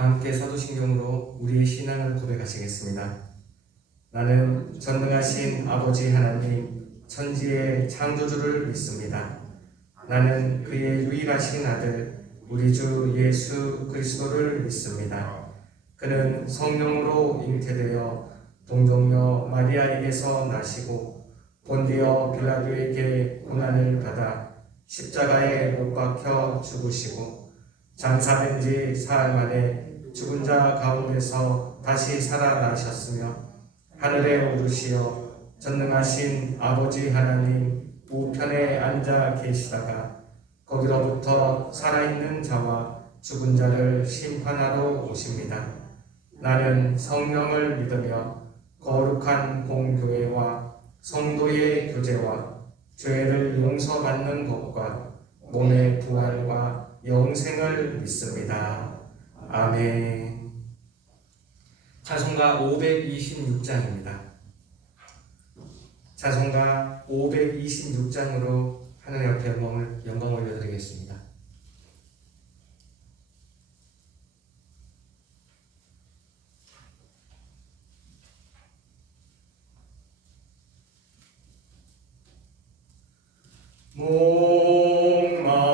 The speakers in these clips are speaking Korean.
함께 사도신경으로 우리의 신앙을 고백하시겠습니다. 나는 전능하신 아버지 하나님 천지의 창조주를 믿습니다. 나는 그의 유일하신 아들 우리 주 예수 그리스도를 믿습니다. 그는 성령으로 잉태되어 동정녀 마리아에게서 나시고 본디어 빌라도에게 고난을 받아 십자가에 못 박혀 죽으시고 장사된 지 사흘 만에 죽은 자 가운데서 다시 살아나셨으며 하늘에 오르시어 전능하신 아버지 하나님 우편에 앉아 계시다가 거기로부터 살아있는 자와 죽은 자를 심판하러 오십니다. 나는 성령을 믿으며 거룩한 공교회와 성도의 교제와 죄를 용서받는 것과 몸의 부활과 영생을 믿습니다. 아멘. 찬송가 526장입니다. 찬송가 526장으로 하나님 앞에 영광 올려드리겠습니다.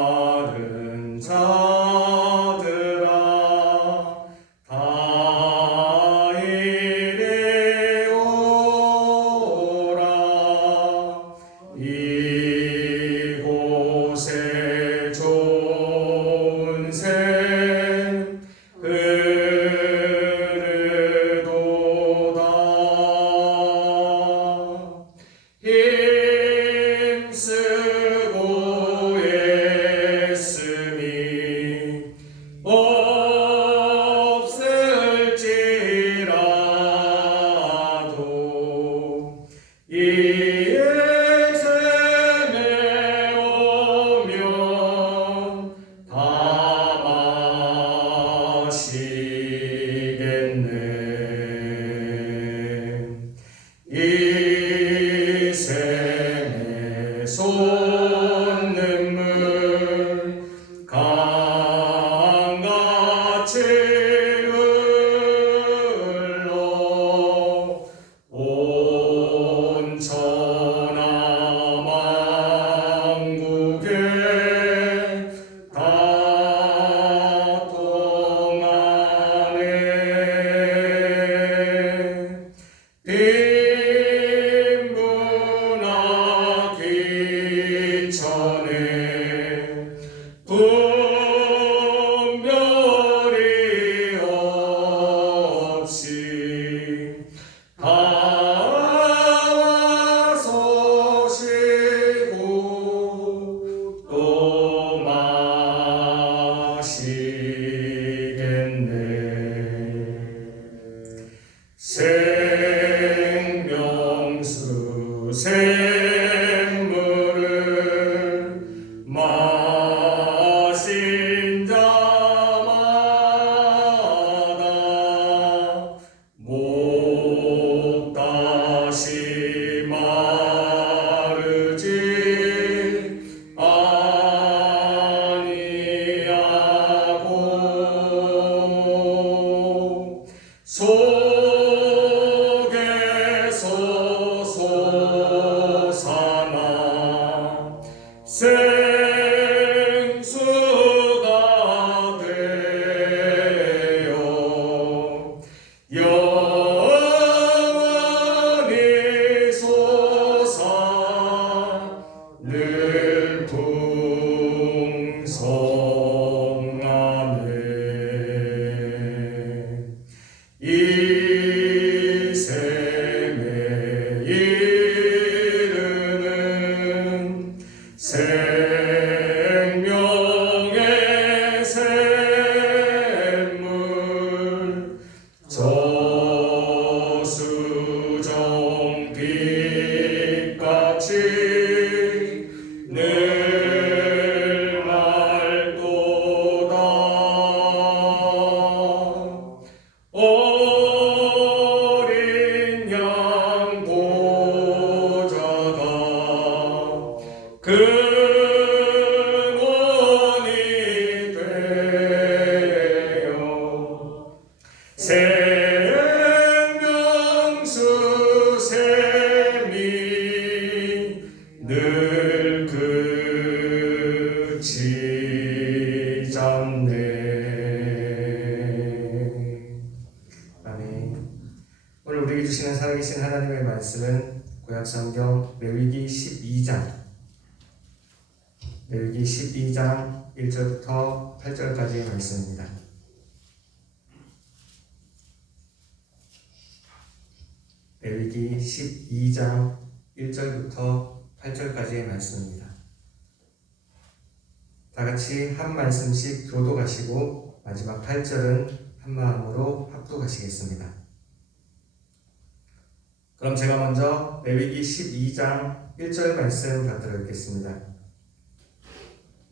목마른 자들아 다 이리 오라. 이곳에 좋은 샘 흐르도다. 힘쓰고 애쓰니 없을지라도 이의 샘에 오면 다 마시겠네. 이 샘에 솟는물 강같이 흘러 온 천하 만국에 다 통하네. 빈문하기 전에 분별이 없이 다 와서 쉬고 또 마시겠네. 생명수 샘물을 마신 자마다 목 다시 마르지 아니하고 속에서 솟아나 생수가 되어 영원히 솟아 늘 풍성하네. 이 샘에 이르는 생명의 샘물 저수정 빛같이 늘 맑도다. 어린 양 보좌가 근원이 되어 생명수 샘이 늘 그치 잡네. 아멘. 오늘 우리에게 주시는 살아계신 하나님의 말씀은 구약성경 레위기 12장 1절부터 8절까지의 말씀입니다. 레위기 12장 1절부터 8절까지의 말씀입니다. 다 같이 한 말씀씩 교독하시고 마지막 8절은 한 마음으로 합독하시겠습니다. 그럼 제가 먼저 레위기 12장 1절 말씀 받들어 읽겠습니다.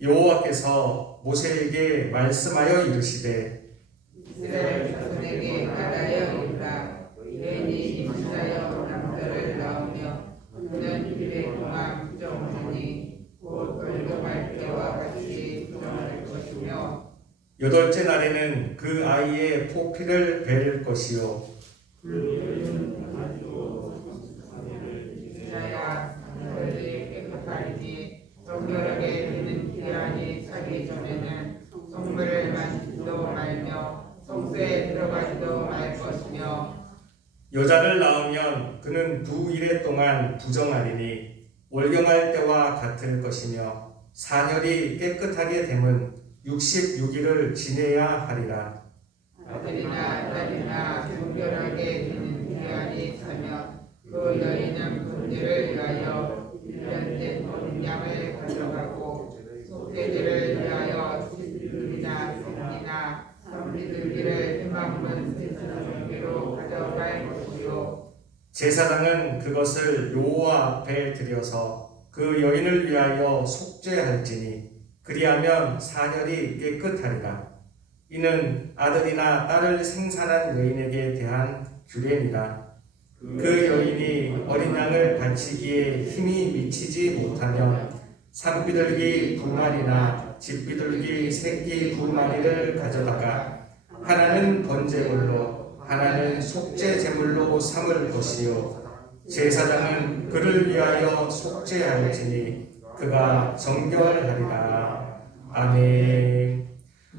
여호와께서 모세에게 말씀하여 이르시되 이스라엘 자손에게 말하여 이르라. 여인이 임신하여 남자를 낳으며 그는 100일 동안 부정하니 곧 월경할 때와 같이 부정할 것이며 여덟째 날에는 그 아이의 포피를 베를 것이요 지나야 사람들이 깨끗하리니 정결하게 되는 기한이 차기 전에는 성물을 만지도 말며 성소에 들어가지도 말 것이며 여자를 낳으면 그는 9일 동안 부정하리니 월경할 때와 같을 것이며 사혈이 깨끗하게 됨은 66일을 지내야 하리라. 아들이나 딸이나 정결하게 되는 기한이 차면 그 여인은 분리를 위하여 1년 된 어린 양을 가져가고 속죄제를 위하여 비둘기나 새끼나 산비둘기를 해방문 제사장에게로 가져갈 것이요 제사장은 그것을 여호와 앞에 들여서 그 여인을 위하여 속죄할지니 그리하면 사혈이 깨끗하리라. 이는 아들이나 딸을 생산한 여인에게 대한 규례니라. 그 여인이 어린 양을 바치기에 힘이 미치지 못하면 산비둘기 2마리나 집비둘기 새끼 2마리를 가져다가 하나는 번제물로 하나는 속죄제물로 삼을 것이요 제사장은 그를 위하여 속죄할지니 그가 정결하리라. 아멘.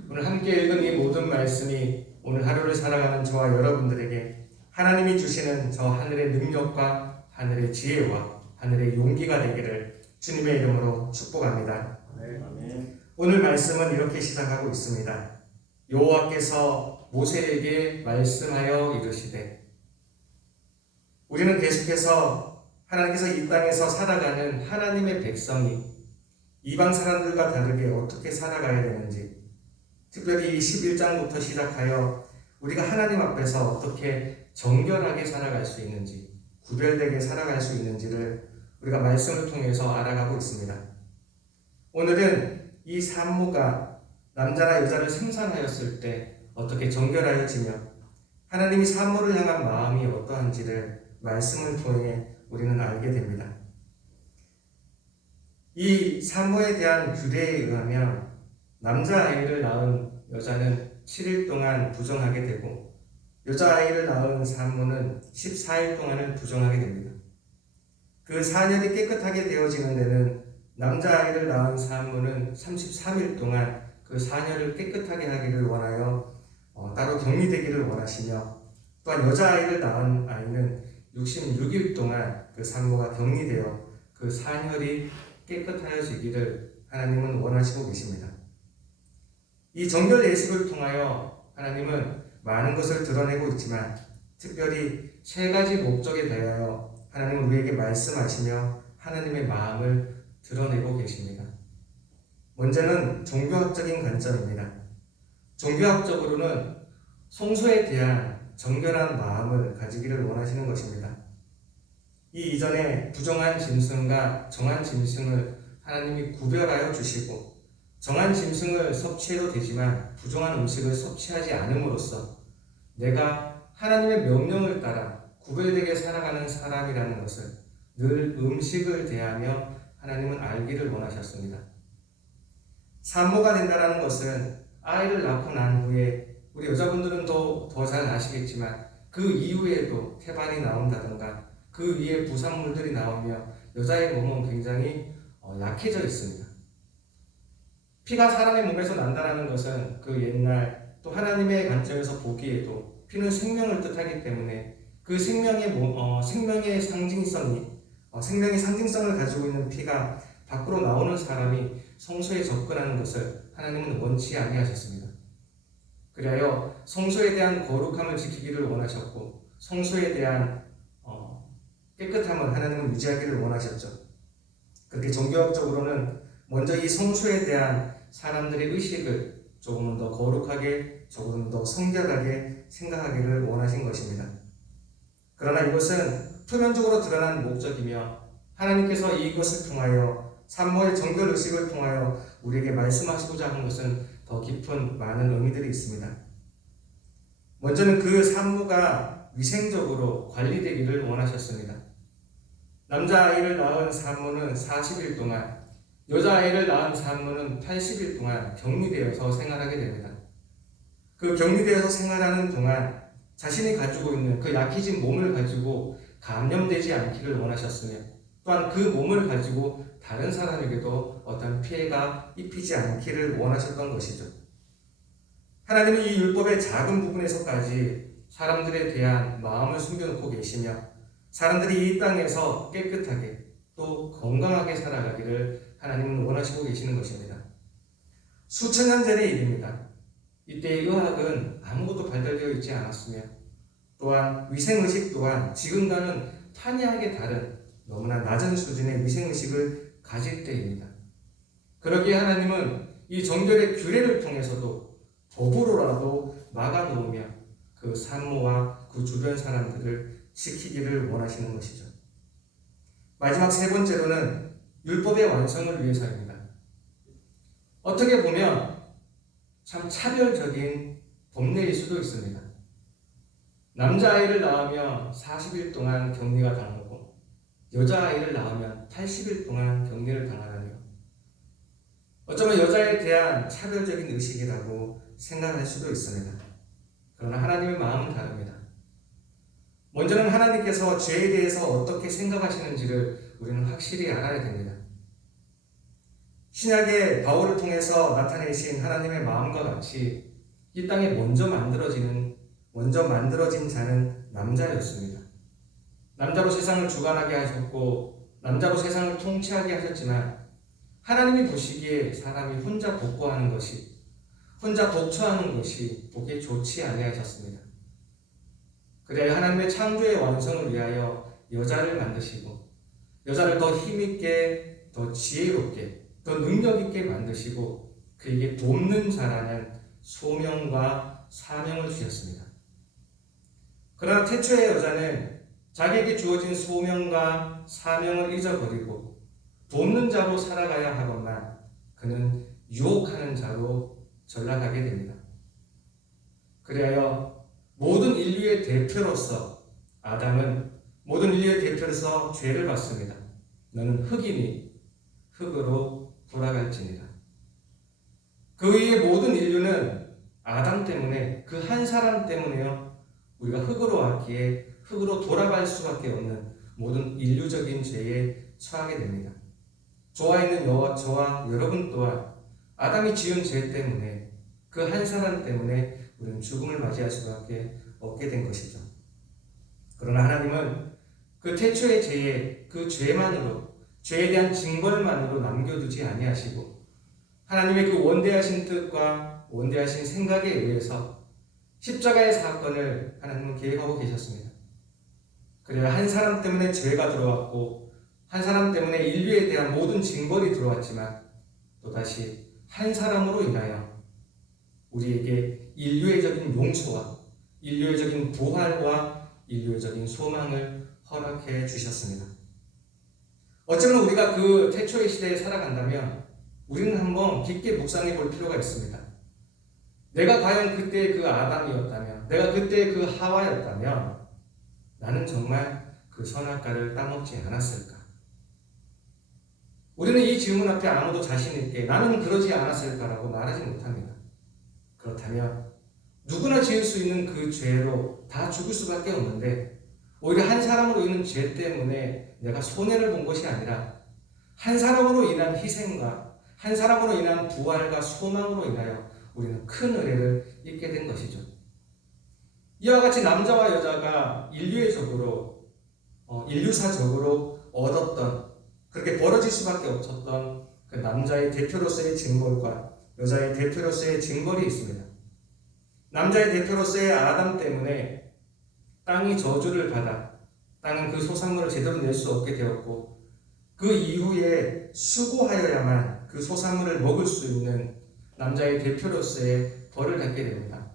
오늘 함께 읽은 이 모든 말씀이 오늘 하루를 살아가는 저와 여러분들에게 하나님이 주시는 저 하늘의 능력과 하늘의 지혜와 하늘의 용기가 되기를 주님의 이름으로 축복합니다. 오늘 말씀은 이렇게 시작하고 있습니다. 여호와께서 모세에게 말씀하여 이르시되, 우리는 계속해서 하나님께서 이 땅에서 살아가는 하나님의 백성이 이방 사람들과 다르게 어떻게 살아가야 되는지, 특별히 11장부터 시작하여 우리가 하나님 앞에서 어떻게 정결하게 살아갈 수 있는지, 구별되게 살아갈 수 있는지를 우리가 말씀을 통해서 알아가고 있습니다. 오늘은 이 산모가 남자나 여자를 생산하였을 때 어떻게 정결하여지며 하나님이 산모를 향한 마음이 어떠한지를 말씀을 통해 우리는 알게 됩니다. 이 산모에 대한 규례에 의하면 남자아이를 낳은 여자는 7일 동안 부정하게 되고 여자아이를 낳은 산모는 14일 동안은 부정하게 됩니다. 그 사년이 깨끗하게 되어지는 데는 남자아이를 낳은 산모는 33일 동안 그 사년을 깨끗하게 하기를 원하여 따로 격리되기를 원하시며, 또한 여자아이를 낳은 아이는 66일 동안 그 산모가 격리되어 그 사혈이 깨끗하여지기를 하나님은 원하시고 계십니다. 이 정결 예식을 통하여 하나님은 많은 것을 드러내고 있지만 특별히 세 가지 목적에 대하여 하나님은 우리에게 말씀하시며 하나님의 마음을 드러내고 계십니다. 먼저는 종교학적인 관점입니다. 종교학적으로는 성소에 대한 정결한 마음을 가지기를 원하시는 것입니다. 이 이전에 부정한 짐승과 정한 짐승을 하나님이 구별하여 주시고, 정한 짐승을 섭취해도 되지만 부정한 음식을 섭취하지 않음으로써 내가 하나님의 명령을 따라 구별되게 살아가는 사람이라는 것을 늘 음식을 대하며 하나님은 알기를 원하셨습니다. 산모가 된다는 것은 아이를 낳고 난 후에 우리 여자분들은 더 잘 아시겠지만 그 이후에도 태반이 나온다던가 그 위에 부산물들이 나오며 여자의 몸은 굉장히 약해져 있습니다. 피가 사람의 몸에서 난다는 것은 그 옛날 또 하나님의 관점에서 보기에도 피는 생명을 뜻하기 때문에 그 생명의 상징성을 가지고 있는 피가 밖으로 나오는 사람이 성소에 접근하는 것을 하나님은 원치 아니하셨습니다. 그리하여 성소에 대한 거룩함을 지키기를 원하셨고 성소에 대한 깨끗함을 하나님은 유지하기를 원하셨죠. 그렇게 종교학적으로는 먼저 이 성소에 대한 사람들의 의식을 조금 더 거룩하게, 조금 더 성결하게 생각하기를 원하신 것입니다. 그러나 이것은 표면적으로 드러난 목적이며 하나님께서 이것을 통하여 산모의 정결 의식을 통하여 우리에게 말씀하시고자 하는 것은 더 깊은 많은 의미들이 있습니다. 먼저는 그 산모가 위생적으로 관리되기를 원하셨습니다. 남자아이를 낳은 산모는 40일 동안, 여자아이를 낳은 산모는 80일 동안 격리되어서 생활하게 됩니다. 그 격리되어서 생활하는 동안 자신이 가지고 있는 그 약해진 몸을 가지고 감염되지 않기를 원하셨으며 또한 그 몸을 가지고 다른 사람에게도 어떤 피해가 입히지 않기를 원하셨던 것이죠. 하나님은 이 율법의 작은 부분에서까지 사람들에 대한 마음을 숨겨놓고 계시며 사람들이 이 땅에서 깨끗하게 또 건강하게 살아가기를 하나님은 원하시고 계시는 것입니다. 수천 년 전의 일입니다. 이때의 의학은 아무것도 발달되어 있지 않았으며 또한 위생의식 또한 지금과는 판이하게 다른 너무나 낮은 수준의 위생의식을 가질 때입니다. 그러기에 하나님은 이 정결의 규례를 통해서도 법으로라도 막아놓으며 그 산모와 그 주변 사람들을 지키기를 원하시는 것이죠. 마지막 세 번째로는 율법의 완성을 위해서입니다. 어떻게 보면 참 차별적인 법례일 수도 있습니다. 남자아이를 낳으면 40일 동안 격리가 당하고 여자아이를 낳으면 80일 동안 격리를 당하다니요. 어쩌면 여자에 대한 차별적인 의식이라고 생각할 수도 있습니다. 그러나 하나님의 마음은 다릅니다. 먼저는 하나님께서 죄에 대해서 어떻게 생각하시는지를 우리는 확실히 알아야 됩니다. 신약의 바울을 통해서 나타내신 하나님의 마음과 같이 이 땅에 먼저 만들어진 자는 남자였습니다. 남자로 세상을 주관하게 하셨고 남자로 세상을 통치하게 하셨지만 하나님이 보시기에 사람이 혼자 독고하는 것이, 혼자 독처하는 것이 보기에 좋지 아니하셨습니다. 그래야 하나님의 창조의 완성을 위하여 여자를 만드시고 여자를 더 힘있게, 더 지혜롭게, 더 능력있게 만드시고 그에게 돕는 자라는 소명과 사명을 주셨습니다. 그러나 태초의 여자는 자기에게 주어진 소명과 사명을 잊어버리고 돕는 자로 살아가야 하건만 그는 유혹하는 자로 전락하게 됩니다. 그리하여 모든 인류의 대표로서 아담은 모든 인류의 대표로서 죄를 받습니다. 너는 흙이니 흙으로 돌아갈지니라. 그 위에 모든 인류는 아담 때문에 그 한 사람 때문에요. 우리가 흙으로 왔기에 흙으로 돌아갈 수밖에 없는 모든 인류적인 죄에 처하게 됩니다. 저와 여러분 또한 아담이 지은 죄 때문에 그 한 사람 때문에 우리는 죽음을 맞이할 수밖에 없게 된 것이죠. 그러나 하나님은 그 태초의 죄에 그 죄만으로, 죄에 대한 징벌만으로 남겨두지 아니하시고 하나님의 그 원대하신 뜻과 원대하신 생각에 의해서 십자가의 사건을 하나님은 계획하고 계셨습니다. 그래야 한 사람 때문에 죄가 들어왔고 한 사람 때문에 인류에 대한 모든 징벌이 들어왔지만 또다시 한 사람으로 인하여 우리에게 인류애적인 용서와 인류애적인 부활과 인류애적인 소망을 허락해 주셨습니다. 어쩌면 우리가 그 태초의 시대에 살아간다면 우리는 한번 깊게 묵상해 볼 필요가 있습니다. 내가 과연 그때 그 아담이었다면, 내가 그때 그 하와였다면 나는 정말 그 선악과를 따먹지 않았을까? 우리는 이 질문 앞에 아무도 자신 있게 나는 그러지 않았을까라고 말하지 못합니다. 그렇다면 누구나 지을 수 있는 그 죄로 다 죽을 수밖에 없는데 오히려 한 사람으로 인한 죄 때문에 내가 손해를 본 것이 아니라 한 사람으로 인한 희생과 한 사람으로 인한 부활과 소망으로 인하여 우리는 큰 은혜를 입게 된 것이죠. 이와 같이 남자와 여자가 인류사적으로 얻었던, 그렇게 벌어질 수밖에 없었던 그 남자의 대표로서의 징벌과 여자의 대표로서의 징벌이 있습니다. 남자의 대표로서의 아담 때문에 땅이 저주를 받아 땅은 그 소산물을 제대로 낼 수 없게 되었고, 그 이후에 수고하여야만 그 소산물을 먹을 수 있는 남자의 대표로서의 벌을 받게 됩니다.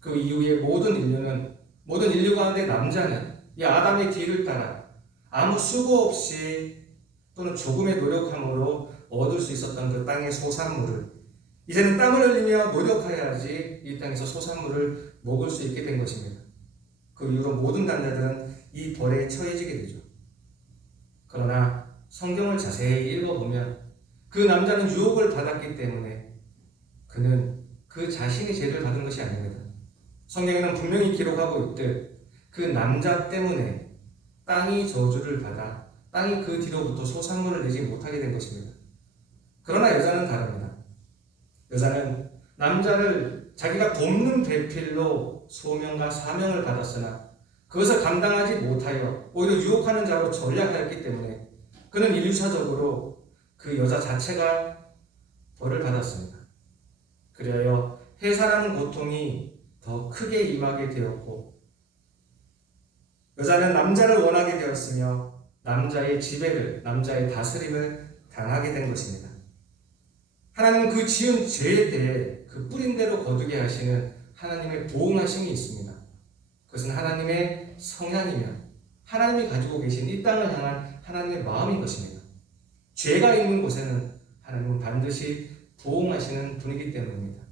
그 이후에 모든 인류 가운데 남자는 이 아담의 뒤를 따라 아무 수고 없이 또는 조금의 노력함으로 얻을 수 있었던 그 땅의 소산물을 이제는 땀을 흘리며 노력해야지 이 땅에서 소산물을 먹을 수 있게 된 것입니다. 그 이후로 모든 남자들은 이 벌에 처해지게 되죠. 그러나 성경을 자세히 읽어보면 그 남자는 유혹을 받았기 때문에 그는 그 자신이 죄를 받은 것이 아닙니다. 성경에는 분명히 기록하고 있듯 그 남자 때문에 땅이 저주를 받아 땅이 그 뒤로부터 소산물을 내지 못하게 된 것입니다. 그러나 여자는 다릅니다. 여자는 남자를 자기가 돕는 배필로 소명과 사명을 받았으나 그것을 감당하지 못하여 오히려 유혹하는 자로 전략하였기 때문에 그는 인류사적으로 그 여자 자체가 벌을 받았습니다. 그리하여 해사라는 고통이 더 크게 임하게 되었고, 여자는 남자를 원하게 되었으며 남자의 지배를, 남자의 다스림을 당하게 된 것입니다. 하나님은 그 지은 죄에 대해 그 뿌린 대로 거두게 하시는 하나님의 보응하심이 있습니다. 그것은 하나님의 성향이며 하나님이 가지고 계신 이 땅을 향한 하나님의 마음인 것입니다. 죄가 있는 곳에는 하나님은 반드시 보응하시는 분이기 때문입니다.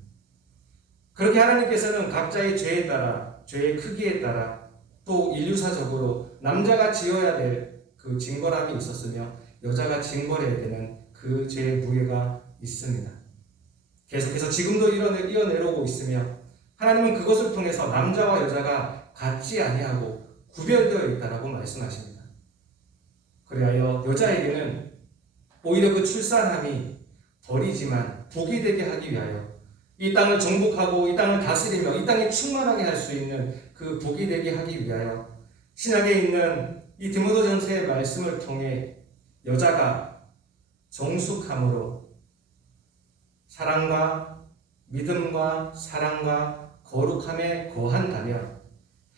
그렇게 하나님께서는 각자의 죄에 따라, 죄의 크기에 따라 또 인류사적으로 남자가 지어야 될 그 징벌함이 있었으며 여자가 징벌해야 되는 그 죄의 무게가 있습니다. 계속해서 지금도 이어내려오고 있으며 하나님은 그것을 통해서 남자와 여자가 같지 아니하고 구별되어 있다라고 말씀하십니다. 그리하여 여자에게는 오히려 그 출산함이 벌이지만 복이 되게 하기 위하여 이 땅을 정복하고 이 땅을 다스리며 이 땅에 충만하게 할 수 있는 그 복이 되게 하기 위하여 신약에 있는 이 디모데전서의 말씀을 통해 여자가 정숙함으로 사랑과 믿음과 사랑과 거룩함에 거한다면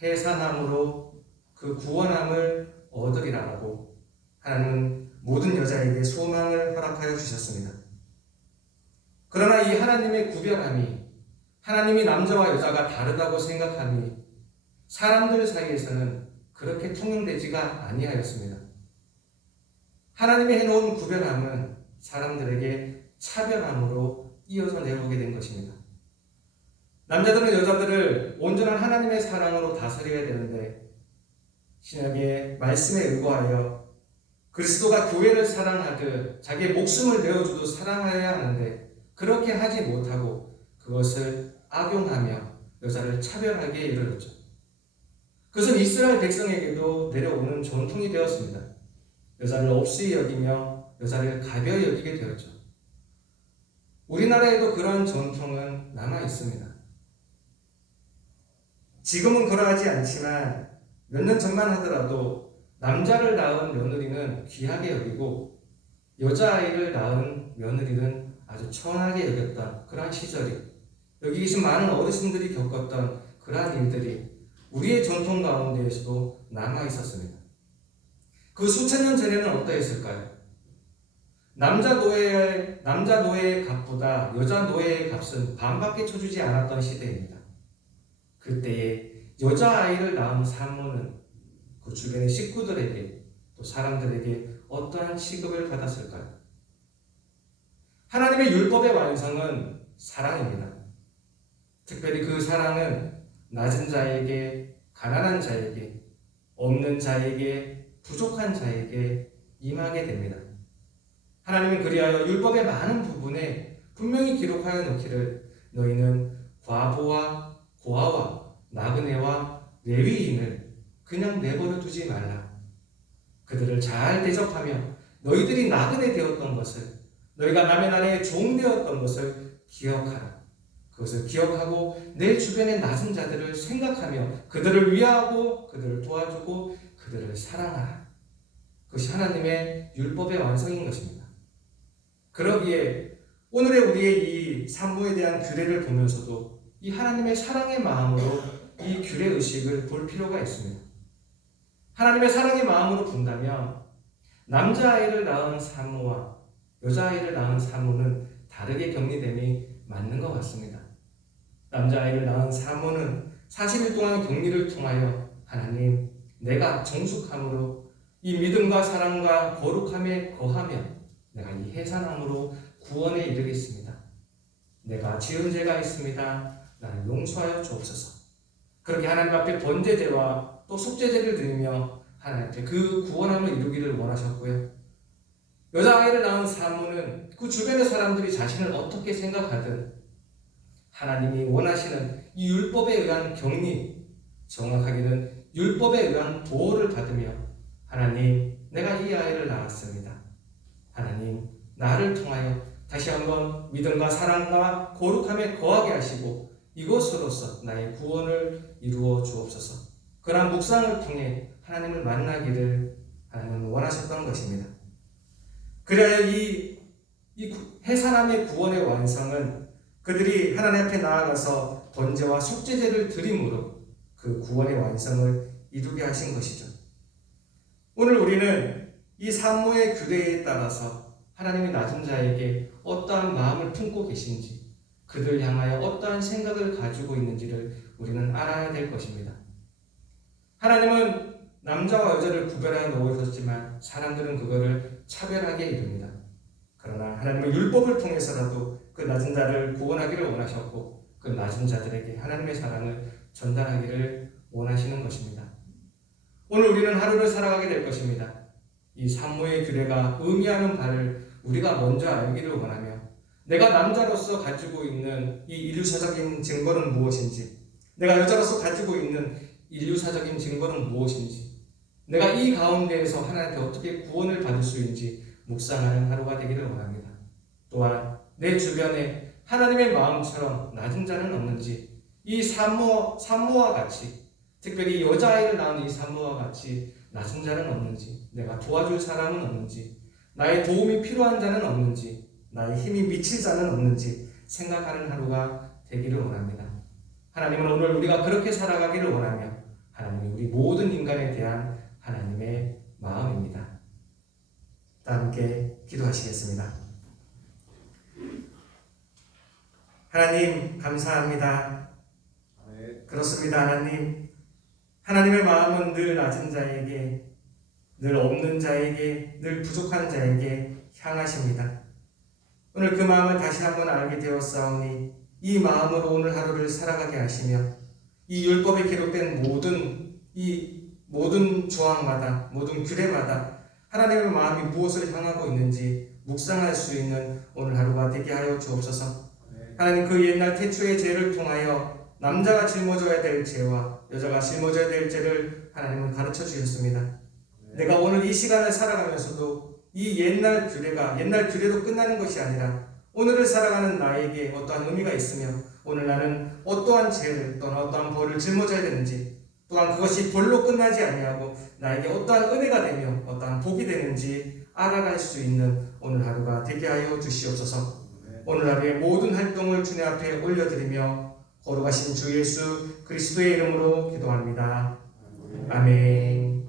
해산함으로 그 구원함을 얻으리라고 하나님은 모든 여자에게 소망을 허락하여 주셨습니다. 그러나 이 하나님의 구별함이, 하나님이 남자와 여자가 다르다고 생각함이 사람들 사이에서는 그렇게 통용되지가 아니하였습니다. 하나님이 해놓은 구별함은 사람들에게 차별함으로 이어서 내려오게 된 것입니다. 남자들은 여자들을 온전한 하나님의 사랑으로 다스려야 되는데 신약의 말씀에 의거하여 그리스도가 교회를 사랑하듯 자기의 목숨을 내어주도 사랑하여야 하는데 그렇게 하지 못하고 그것을 악용하며 여자를 차별하게 이르렀죠. 그것은 이스라엘 백성에게도 내려오는 전통이 되었습니다. 여자를 없이 여기며 여자를 가벼이 여기게 되었죠. 우리나라에도 그러한 전통은 남아 있습니다. 지금은 그러하지 않지만 몇 년 전만 하더라도 남자를 낳은 며느리는 귀하게 여기고 여자아이를 낳은 며느리는 아주 천하게 여겼던 그러한 시절이, 여기 계신 많은 어르신들이 겪었던 그러한 일들이 우리의 전통 가운데에서도 남아 있었습니다. 그 수천 년 전에는 어떠했을까요? 남자 노예의 값보다 여자 노예의 값은 반밖에 쳐주지 않았던 시대입니다. 그때에 여자아이를 낳은 산모는 그 주변의 식구들에게 또 사람들에게 어떠한 취급을 받았을까요? 하나님의 율법의 완성은 사랑입니다. 특별히 그 사랑은 낮은 자에게, 가난한 자에게, 없는 자에게, 부족한 자에게 임하게 됩니다. 하나님은 그리하여 율법의 많은 부분에 분명히 기록하여 놓기를 너희는 과부와 고아와 나그네와 레위인을 그냥 내버려 두지 말라. 그들을 잘 대접하며 너희들이 나그네 되었던 것을, 너희가 남의 나라의 종 되었던 것을 기억하라. 그것을 기억하고 내 주변의 낮은 자들을 생각하며 그들을 위하고 그들을 도와주고 그들을 사랑하라. 그것이 하나님의 율법의 완성인 것입니다. 그러기에 오늘의 우리의 이 산모에 대한 규례를 보면서도 이 하나님의 사랑의 마음으로 이 규례 의식을 볼 필요가 있습니다. 하나님의 사랑의 마음으로 본다면 남자아이를 낳은 산모와 여자아이를 낳은 산모는 다르게 격리됨이 맞는 것 같습니다. 남자아이를 낳은 산모는 40일 동안 격리를 통하여 하나님, 내가 정숙함으로 이 믿음과 사랑과 거룩함에 거하며 내가 이 해산함으로 구원에 이르겠습니다. 내가 지은 죄가 있습니다. 나를 용서하여 주옵소서. 그렇게 하나님 앞에 번제제와 또 속죄제를 드리며 하나님께 그 구원함을 이루기를 원하셨고요. 여자아이를 낳은 산모는 그 주변의 사람들이 자신을 어떻게 생각하든 하나님이 원하시는 이 율법에 의한 격리, 정확하게는 율법에 의한 보호를 받으며 하나님, 내가 이 아이를 낳았습니다. 하나님, 나를 통하여 다시 한번 믿음과 사랑과 거룩함에 거하게 하시고 이것으로서 나의 구원을 이루어 주옵소서. 그러한 묵상을 통해 하나님을 만나기를 하나님은 원하셨던 것입니다. 그래야 이 해산함의 구원의 완성은 그들이 하나님 앞에 나아가서 번제와 속죄제를 드림으로 그 구원의 완성을 이루게 하신 것이죠. 오늘 우리는 이 산모의 규례에 따라서 하나님이 낮은 자에게 어떠한 마음을 품고 계신지, 그들 향하여 어떠한 생각을 가지고 있는지를 우리는 알아야 될 것입니다. 하나님은 남자와 여자를 구별하여 놓으셨지만 사람들은 그거를 차별하게 이릅니다. 그러나 하나님은 율법을 통해서라도 그 낮은 자를 구원하기를 원하셨고 그 낮은 자들에게 하나님의 사랑을 전달하기를 원하시는 것입니다. 오늘 우리는 하루를 살아가게 될 것입니다. 이 산모의 규례가 의미하는 바를 우리가 먼저 알기를 원하며 내가 남자로서 가지고 있는 이 인류사적인 증거는 무엇인지, 내가 여자로서 가지고 있는 인류사적인 증거는 무엇인지, 내가 이 가운데에서 하나님께 어떻게 구원을 받을 수 있는지 묵상하는 하루가 되기를 원합니다. 또한 내 주변에 하나님의 마음처럼 낮은 자는 없는지, 이 산모와 같이, 특별히 여자아이를 낳은 이 산모와 같이 낮은 자는 없는지, 내가 도와줄 사람은 없는지, 나의 도움이 필요한 자는 없는지, 나의 힘이 미칠 자는 없는지 생각하는 하루가 되기를 원합니다. 하나님은 오늘 우리가 그렇게 살아가기를 원하며 하나님이 우리 모든 인간에 대한 하나님의 마음입니다. 다 함께 기도하시겠습니다. 하나님 감사합니다. 그렇습니다. 하나님, 하나님의 마음은 늘 낮은 자에게, 늘 없는 자에게, 늘 부족한 자에게 향하십니다. 오늘 그 마음을 다시 한번 알게 되었사오니 이 마음으로 오늘 하루를 살아가게 하시며 이 율법에 기록된 모든 조항마다, 모든 규례마다 하나님의 마음이 무엇을 향하고 있는지 묵상할 수 있는 오늘 하루가 되게 하여 주옵소서. 하나님, 그 옛날 태초의 죄를 통하여 남자가 짊어져야 될 죄와 여자가 짊어져야 될 죄를 하나님은 가르쳐 주셨습니다. 내가 오늘 이 시간을 살아가면서도 이 옛날 규례로 끝나는 것이 아니라 오늘을 살아가는 나에게 어떠한 의미가 있으며 오늘 나는 어떠한 죄를 또는 어떠한 벌을 짊어져야 되는지, 또한 그것이 벌로 끝나지 아니하고 나에게 어떠한 은혜가 되며 어떠한 복이 되는지 알아갈 수 있는 오늘 하루가 되게 하여 주시옵소서. 오늘 하루의 모든 활동을 주님 앞에 올려드리며 거룩하신 주 예수 그리스도의 이름으로 기도합니다. 아멘.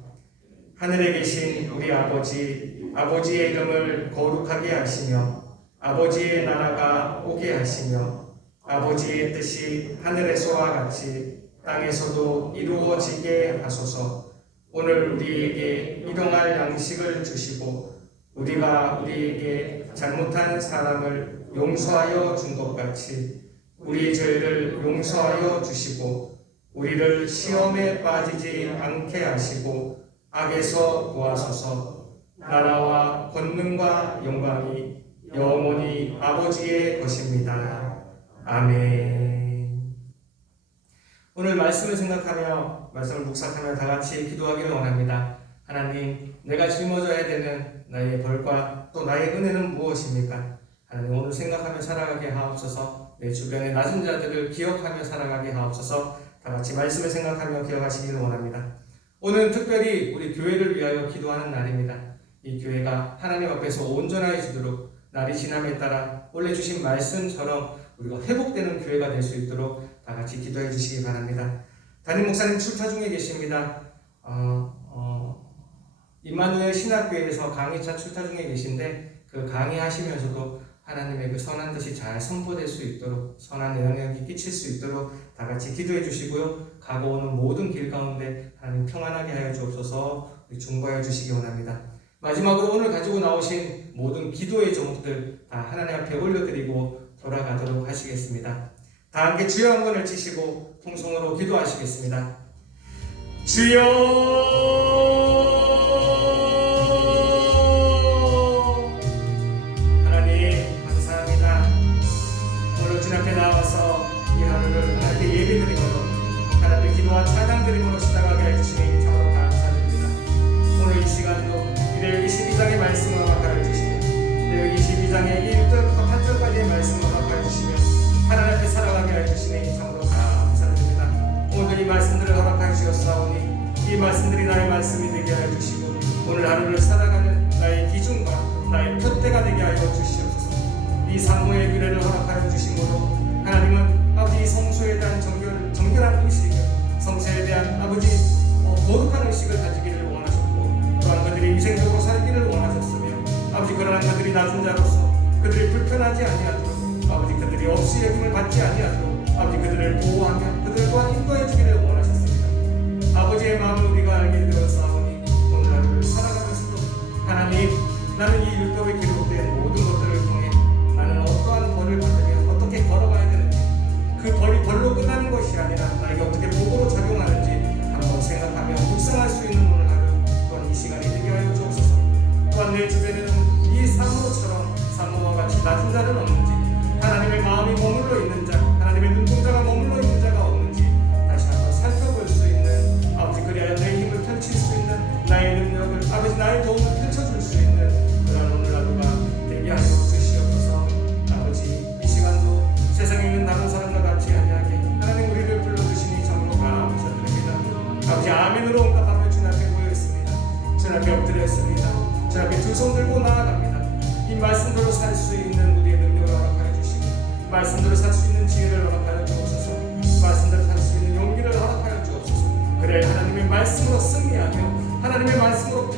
하늘에 계신 우리 아버지의 이름을 거룩하게 하시며 아버지의 나라가 오게 하시며 아버지의 뜻이 하늘에서와 같이 땅에서도 이루어지게 하소서. 오늘 우리에게 일용할 양식을 주시고 우리가 우리에게 잘못한 사람을 용서하여 준 것 같이 우리 죄를 용서하여 주시고 우리를 시험에 빠지지 않게 하시고 악에서 구하소서. 나라와 권능과 영광이 영원히 아버지의 것입니다. 아멘. 오늘 말씀을 생각하며 말씀을 묵상하며 다 같이 기도하기를 원합니다. 하나님, 내가 짊어져야 되는 나의 벌과 또 나의 은혜는 무엇입니까? 하나님, 오늘 생각하며 살아가게 하옵소서. 내 주변의 낮은 자들을 기억하며 살아가게 하옵소서. 다 같이 말씀을 생각하며 기억하시기를 원합니다. 오늘은 특별히 우리 교회를 위하여 기도하는 날입니다. 이 교회가 하나님 앞에서 온전해지도록 날이 지남에 따라 원래 주신 말씀처럼 우리가 회복되는 교회가 될 수 있도록 다 같이 기도해 주시기 바랍니다. 담임 목사님 출타 중에 계십니다. 임마누엘 신학교에서 강의차 출타 중에 계신데 그 강의하시면서도 하나님의 그 선한 뜻이 잘 선포될 수 있도록 선한 영향력이 끼칠 수 있도록 다 같이 기도해 주시고요. 가고 오는 모든 길 가운데 하나님 평안하게 하여 주옵소서. 중보해 주시기 원합니다. 마지막으로 오늘 가지고 나오신 모든 기도의 제목들 다 하나님 앞에 올려드리고 돌아가도록 하시겠습니다. 다 함께 주여 한 번을 치시고 통성으로 기도하시겠습니다. 주여, 하나님 감사합니다. 오늘 주 앞에 나와서 이 하루를 하나님께 예배드리므로 하나님께 기도와 찬양드림으로 시작하게 해주시니 참으로 감사드립니다. 오늘 이 시간도 레위기 12장의 말씀을 허락하여 주시며 레위기 12장의 1절부터 8절까지의 말씀을 허락하여 주시며 하나님 앞에 살아가게 하여 주시니 참으로 감사드립니다. 오늘 이 말씀들을 허락하여 주셨사오니 이 말씀들이 나의 말씀이 되게 하여 주시고 오늘 하루를 살아가는 나의 기준과 나의 표대가 되게 하여 주시옵소서. 이 산모의 규례를 허락하여 주심으로 하나님은 아버지 성소에 대한 정결한 의식, 성체에 대한 아버지 거룩한 의식을 가지기를 원하셨고 또한 그들이 위생적으로 살기를 원하셨으며 아버지 그러나 그들이 낮은 자로서 그들이 불편하지 아니하도록 아버지 그들이 없이 예금을 받지 아니하도록 아버지 그들을 보호하며 그들을 또한 인도해 주기를 원하셨습니다. 아버지의 마음을 우리가 알게 되었사오니 오늘 하루를 살아가면서도 하나님, 나는 이 율법에 기록된 모든 것들을 통해 나는 어떠한 벌을 받으며 어떻게 걸어가야 되는지 그 벌이 벌로 끝나는 것이 아니라 나에게 어떻게 복으로 작용하는지 한번 생각하며 묵상할 수 있는 오늘 하루 또한 이 시간이 되게 하여 주옵소서. 또한 내 주변에는 이 사모와 같이 낮은 자는 없는지 하나님의 마음이 머물러 있는 자, 하나님의 눈동자가 머물러 있는 자가 없는지 다시 한번 살펴볼 수 있는 아버지 그리하여 내 힘을 펼칠 수 있는 나의 능력을 아버지 나의 도움을 펼쳐줄 수 있는 그런 오늘 하루가 되게 하여 주시옵소서. 아버지 이 시간도 세상에 있는 다른 사람과 같이 아니하게 하나님 우리를 불러주시니 참으로 감사드립니다. 아버지 아멘으로 응답하며 주님 앞에 모여있습니다. 주님 앞에 엎드렸습니다. 주님 앞에 두 손 들고 나아갑니다. 이 말씀대로 살 수 있는 우리의 능력을 허락하여 주시고 말씀대로 살 수 있는 지혜를 허락하여 주옵소서. 말씀대로 살 수 있는 용기를 허락하여 주옵소서. 그래 하나님의 말씀으로 승리하며 하나님의 말씀으로